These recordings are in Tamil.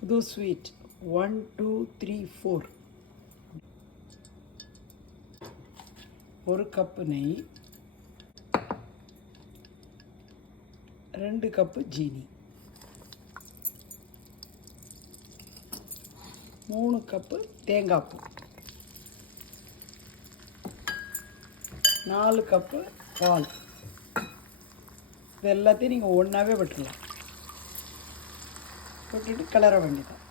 புது ஸ்வீட் 1 2 3 4. ஒரு கப்பு நெய், 2 கப்பு ஜீனி, 3 கப்பு தேங்காய் பூ, 4 கப்பு பால். இது எல்லாத்தையும் நீங்கள் ஒன்றாவே விட்டுடலாம். விட்டுட்டு கிளற வேண்டியதான்.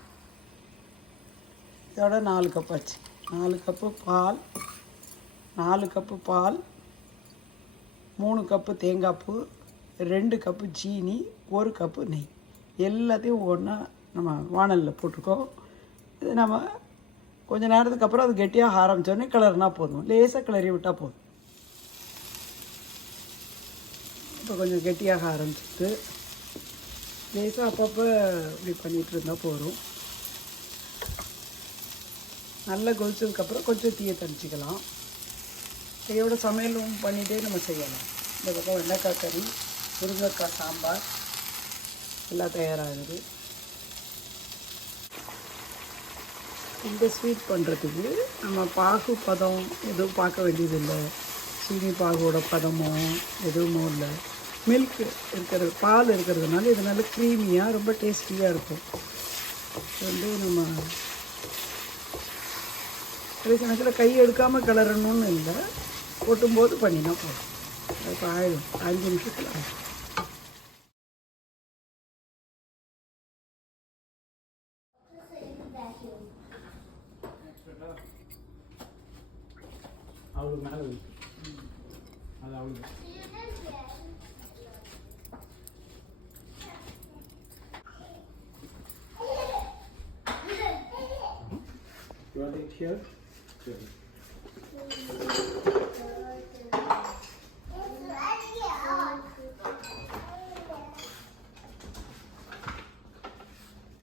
இதோட 4 கப் ஆச்சு. 4 கப்பு பால், 4 கப்பு பால், 3 கப்பு தேங்காய் பூ, 2 கப்பு ஜீனி, 1 கப்பு நெய். எல்லாத்தையும் ஒன்றா நம்ம வாணலில் போட்டிருக்கோம். இது நம்ம கொஞ்சம் நேரத்துக்கு அப்புறம் அது கெட்டியாக ஆரம்பித்தோடனே கிளறுனா போதும். லேசாக கிளறி விட்டால் போதும். இப்போ கொஞ்சம் கெட்டியாக ஆரம்பிச்சிட்டு லேசாக அப்பப்போ இப்படி பண்ணிகிட்டு இருந்தால் போதும். நல்லா கொதிச்சதுக்கப்புறம் கொஞ்சம் தீயை தணிச்சிக்கலாம். கையோட சமையலும் பண்ணிகிட்டே நம்ம செய்யலாம். இந்த பக்கம் வெண்டைக்காய் கறி, முருங்கைக்காய் சாம்பார் எல்லாம் தயாராகுது. இந்த ஸ்வீட் பண்ணுறதுக்கு நம்ம பாகு பதம் எதுவும் பார்க்க வேண்டியதில்லை. சீனி பாகோட பதமோ எதுவும் இல்லை. மில்க் இருக்கிறது, பால் இருக்கிறதுனால இது நல்ல க்ரீமியாக ரொம்ப டேஸ்டியாக இருக்கும். வந்து நம்ம அதே சமயத்தில் கை எடுக்காமல் கிளறணும்னு இல்லை, கொட்டும்போது பண்ணினா போதும். அது ஆயிடும், 5 நிமிஷத்தில் ஆயிடும். அவ்வளோ மேலே அது அவ்வளோ. You want it here? Sure.